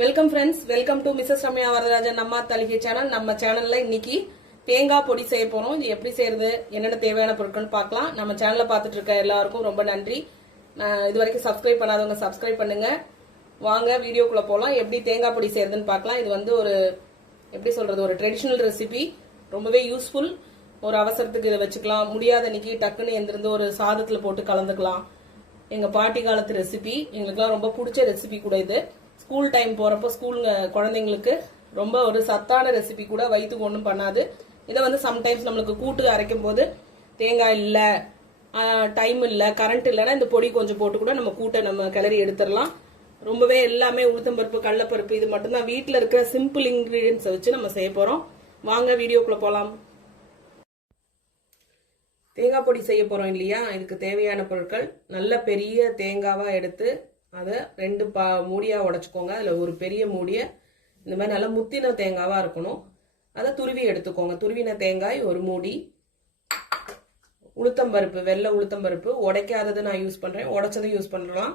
Welcome friends, welcome to Mrs Ramya Varadarajan நம்ம தலிகை channel. நம்ம சேனல்ல இன்னைக்கு தேங்காய் பொடி செய்ய போறோம். இது எப்படி செய்யறது, என்னென்ன தேவையான பொருட்கள் பார்க்கலாம். நம்ம சேனலை பார்த்துட்டு இருக்க எல்லாருக்கும் ரொம்ப நன்றி. இது வரைக்கும் சப்ஸ்கிரைப் பண்ணாதவங்க சப்ஸ்கிரைப் பண்ணுங்க. வாங்க வீடியோக்குள்ள போலாம். எப்படி தேங்காய் பொடி செய்யறதுன்னு பார்க்கலாம். இது வந்து ஒரு எப்படி சொல்றது, ஒரு ட்ரெடிஷனல் ரெசிபி, ரொம்பவே யூஸ்ஃபுல். ஒரு அவசரத்துக்கு இதை வச்சுக்கலாம். முடியாத அன்னைக்கு டக்குன்னு எந்திருந்து ஒரு சாதத்துல போட்டு கலந்துக்கலாம். எங்க பாட்டி காலத்து ரெசிபி, எங்களுக்குலாம் ரொம்ப பிடிச்ச ரெசிபி கூட இது. ஸ்கூல் டைம் போறப்போ ஸ்கூல் குழந்தைங்களுக்கு ரொம்ப ஒரு சத்தான ரெசிபி கூட, வயிற்றுக்கு ஒன்றும் பண்ணாது. இதை வந்து சம்டைம்ஸ் நம்மளுக்கு கூட்டு அரைக்கும் போது தேங்காய் இல்லை, டைம் இல்லை, கரண்ட் இல்லைன்னா இந்த பொடி கொஞ்சம் போட்டு கூட நம்ம கூட்டை நம்ம கிளறி எடுத்துடலாம். ரொம்பவே எல்லாமே உளுத்தம்பருப்பு, கடலைப்பருப்பு, இது மட்டும்தான் வீட்டில் இருக்கிற சிம்பிள் இன்கிரீடியன்ஸை வச்சு நம்ம செய்ய போறோம். வாங்க வீடியோக்குள்ள போலாம். தேங்காய் பொடி செய்ய போறோம் இல்லையா, இதுக்கு தேவையான பொருட்கள்: நல்ல பெரிய தேங்காவா எடுத்து அதை 2 மூடியா உடைச்சுக்கோங்க. அதுல ஒரு பெரிய மூடிய இந்த மாதிரி நல்லா முத்தின தேங்காவா இருக்கணும். அதை துருவி எடுத்துக்கோங்க. துருவின தேங்காய் ஒரு மூடி. உளுத்தம்பருப்பு, வெள்ளை உளுத்தம்பருப்பு, உடைக்காதது நான் யூஸ் பண்றேன், உடைச்சதை யூஸ் பண்ணலாம்.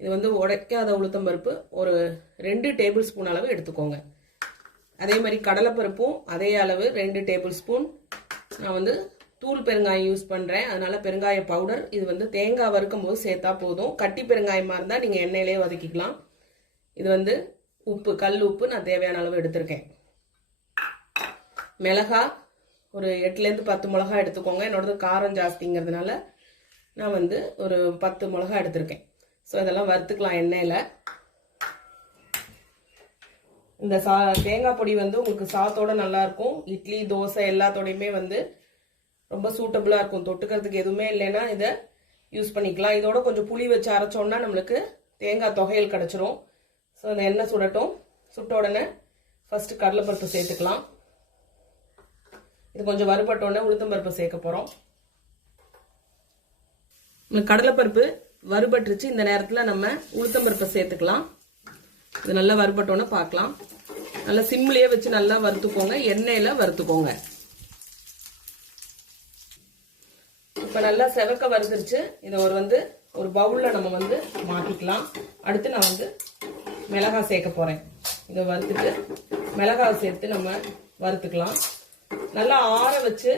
இது வந்து உடைக்காத உளுத்தம்பருப்பு ஒரு 2 டேபிள் ஸ்பூன் அளவு எடுத்துக்கோங்க. அதே மாதிரி கடலைப்பருப்பும் அதே அளவு 2 டேபிள் ஸ்பூன். நான் வந்து தூள் பெருங்காயம் யூஸ் பண்றேன், அதனால பெருங்காய பவுடர். இது வந்து தேங்காய் வறுக்கும் போது சேர்த்தா போதும். கட்டி பெருங்காயமா இருந்தா நீங்க எண்ணெயிலே வதக்கிக்கலாம். இது வந்து உப்பு, கல் உப்பு நான் தேவையான அளவு எடுத்திருக்கேன். மிளகா ஒரு 8ல இருந்து 10 மிளகா எடுத்துக்கோங்க. என்னோடது காரம் ஜாஸ்திங்கிறதுனால நான் வந்து ஒரு 10 மிளகா எடுத்திருக்கேன். ஸோ இதெல்லாம் வறுத்துக்கலாம் எண்ணெயில. இந்த தேங்காய் பொடி வந்து உங்களுக்கு சாத்தோட நல்லா இருக்கும். இட்லி, தோசை எல்லாத்தோடையுமே வந்து ரொம்ப சூட்டபிளா இருக்கும். தொட்டுக்கிறதுக்கு எதுவுமே இல்லைன்னா இதை யூஸ் பண்ணிக்கலாம். இதோட கொஞ்சம் புளி வச்சு அரைச்சோம்னா நம்மளுக்கு தேங்காய் தொகையல் கிடைச்சிரும். ஸோ அந்த எண்ணெய் சுடட்டும். சுட்ட உடனே ஃபர்ஸ்ட் கடலைப்பருப்பு சேர்த்துக்கலாம். இது கொஞ்சம் வறுபட்ட உடனே உளுத்தம்பருப்பு சேர்க்க போறோம். கடலைப்பருப்பு வறுபட்டுருச்சு. இந்த நேரத்தில் நம்ம உளுத்தம்பருப்பை சேர்த்துக்கலாம். இது நல்லா வறுபட்டோன்னு பார்க்கலாம். நல்லா சிம்லயே வச்சு நல்லா வறுத்துக்கோங்க, எண்ணெயில வறுத்துக்கோங்க. இப்ப நல்லா செவக்க வறுத்துருச்சு. இதை ஒரு பவுல்ல நம்ம வந்து மாத்திக்கலாம். அடுத்து நான் வந்து மிளகாய் சேர்க்க போறேன். இதை வறுத்துட்டு மிளகாய் சேர்த்து நம்ம வறுத்துக்கலாம். நல்லா ஆற வச்சு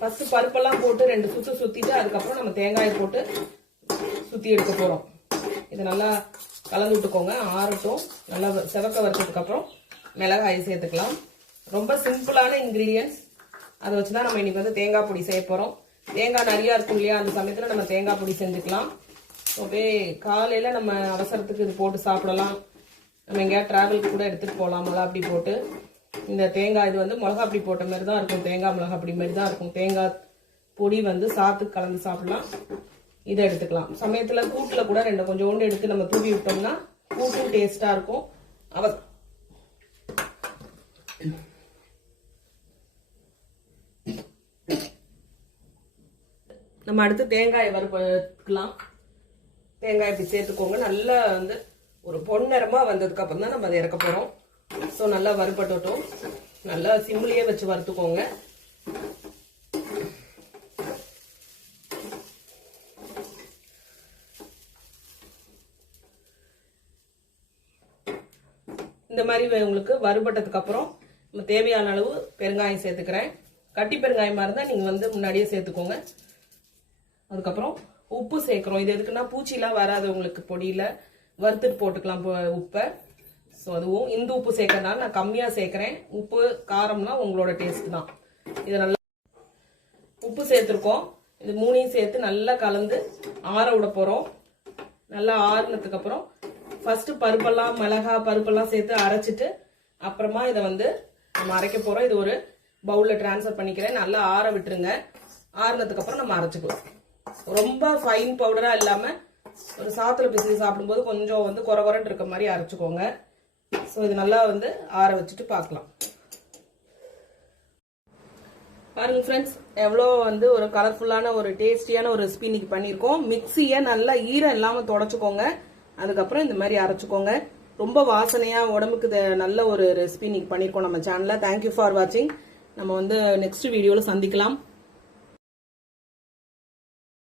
ஃபர்ஸ்ட் பருப்பெல்லாம் போட்டு 2 சுத்து சுத்திட்டு அதுக்கப்புறம் நம்ம தேங்காயை போட்டு சுத்தி எடுக்க போறோம். இதை நல்லா கலந்து விட்டுக்கோங்க, ஆறட்டும். நல்லா செவக்க வறுத்ததுக்கு அப்புறம் மிளகாயை சேர்த்துக்கலாம். ரொம்ப சிம்பிளான இன்கிரீடியன்ஸ். அதை வச்சுதான் நம்ம இன்னைக்கு வந்து தேங்காய் பொடி செய்ய போறோம். தேங்காய் நிறையா இருக்கும் இல்லையா, அந்த சமயத்தில் நம்ம தேங்காய் பொடி செஞ்சுக்கலாம். அப்படியே காலையில் நம்ம அவசரத்துக்கு இது போட்டு சாப்பிடலாம். நம்ம எங்கேயாவது டிராவலுக்கு கூட எடுத்துகிட்டு போகலாம். மிளகா அப்படி போட்டு இந்த தேங்காய் இது வந்து மிளகா அப்படி போட்ட மாதிரி தான் இருக்கும். தேங்காய் மிளகா அப்படி மாதிரி தான் இருக்கும். தேங்காய் பொடி வந்து சாத்துக்கு கலந்து சாப்பிடலாம். இதை எடுத்துக்கலாம். சமயத்தில் கூட்டில் கூட 2 கொஞ்சோண்டு எடுத்து நம்ம தூவி விட்டோம்னா கூட்டும் டேஸ்டாக இருக்கும். நம்ம அடுத்து தேங்காயை வறுக்கலாம். தேங்காய் இப்படி சேர்த்துக்கோங்க. நல்லா வந்து ஒரு பொன்னிறமா வந்ததுக்கு அப்புறம் தான் நம்ம அதை இறக்க போறோம். ஸோ நல்லா வறுபட்டோம். நல்லா சிம்லயே வச்சு வறுத்துக்கோங்க. இந்த மாதிரி உங்களுக்கு வறுபட்டதுக்கு அப்புறம் நம்ம தேவையான அளவு பெருங்காயம் சேர்த்துக்கிறேன். கட்டி பெருங்காயமா இருந்தா நீங்க வந்து முன்னாடியே சேர்த்துக்கோங்க. அதுக்கப்புறம் உப்பு சேர்க்கிறோம். இது எதுக்குன்னா பூச்சிலாம் வராது உங்களுக்கு பொடியில, வறுத்துட்டு போட்டுக்கலாம் உப்பை. ஸோ அதுவும் இந்த உப்பு சேர்க்கறதுனால நான் கம்மியா சேர்க்கிறேன். உப்பு காரம்லாம் உங்களோட டேஸ்ட் தான். இதை நல்லா உப்பு சேர்த்துருக்கோம். இது 3ஐயும் சேர்த்து நல்லா கலந்து ஆற விட போறோம். நல்லா ஆறுனதுக்கு அப்புறம் ஃபர்ஸ்ட் பருப்பெல்லாம், மிளகா பருப்பெல்லாம் சேர்த்து அரைச்சிட்டு அப்புறமா இதை வந்து நம்ம அரைக்க போறோம். இது ஒரு பவுல்ல டிரான்ஸ்ஃபர் பண்ணிக்கிறேன். நல்லா ஆற விட்டுருங்க. ஆறுனதுக்கு அப்புறம் நம்ம அரைச்சிக்கலாம். ரொம்ப ஃபைன் பவுடரா இல்லாம ஒரு சாத்துல பிசைஞ்சு சாப்பிடும்போது கொஞ்சம் வந்து கொரகொரன்னு இருக்க மாதிரி அரைச்சுக்கோங்க. ஸோ இது நல்லா வந்து ஆற வச்சுட்டு பார்க்கலாம். பாருங்க ஃப்ரெண்ட்ஸ், எவ்வளோ வந்து ஒரு கலர்ஃபுல்லான ஒரு டேஸ்டியான ஒரு ரெசிபி இன்னைக்கு பண்ணியிருக்கோம். மிக்சியை நல்லா ஈரம் இல்லாம தொடச்சுக்கோங்க. அதுக்கப்புறம் இந்த மாதிரி அரைச்சுக்கோங்க. ரொம்ப வாசனையா உடம்புக்கு நல்ல ஒரு ரெசிபி இன்னைக்கு பண்ணியிருக்கோம் நம்ம சேனல்ல. தேங்க்யூ ஃபார் வாட்சிங். நம்ம வந்து நெக்ஸ்ட் வீடியோல சந்திக்கலாம்.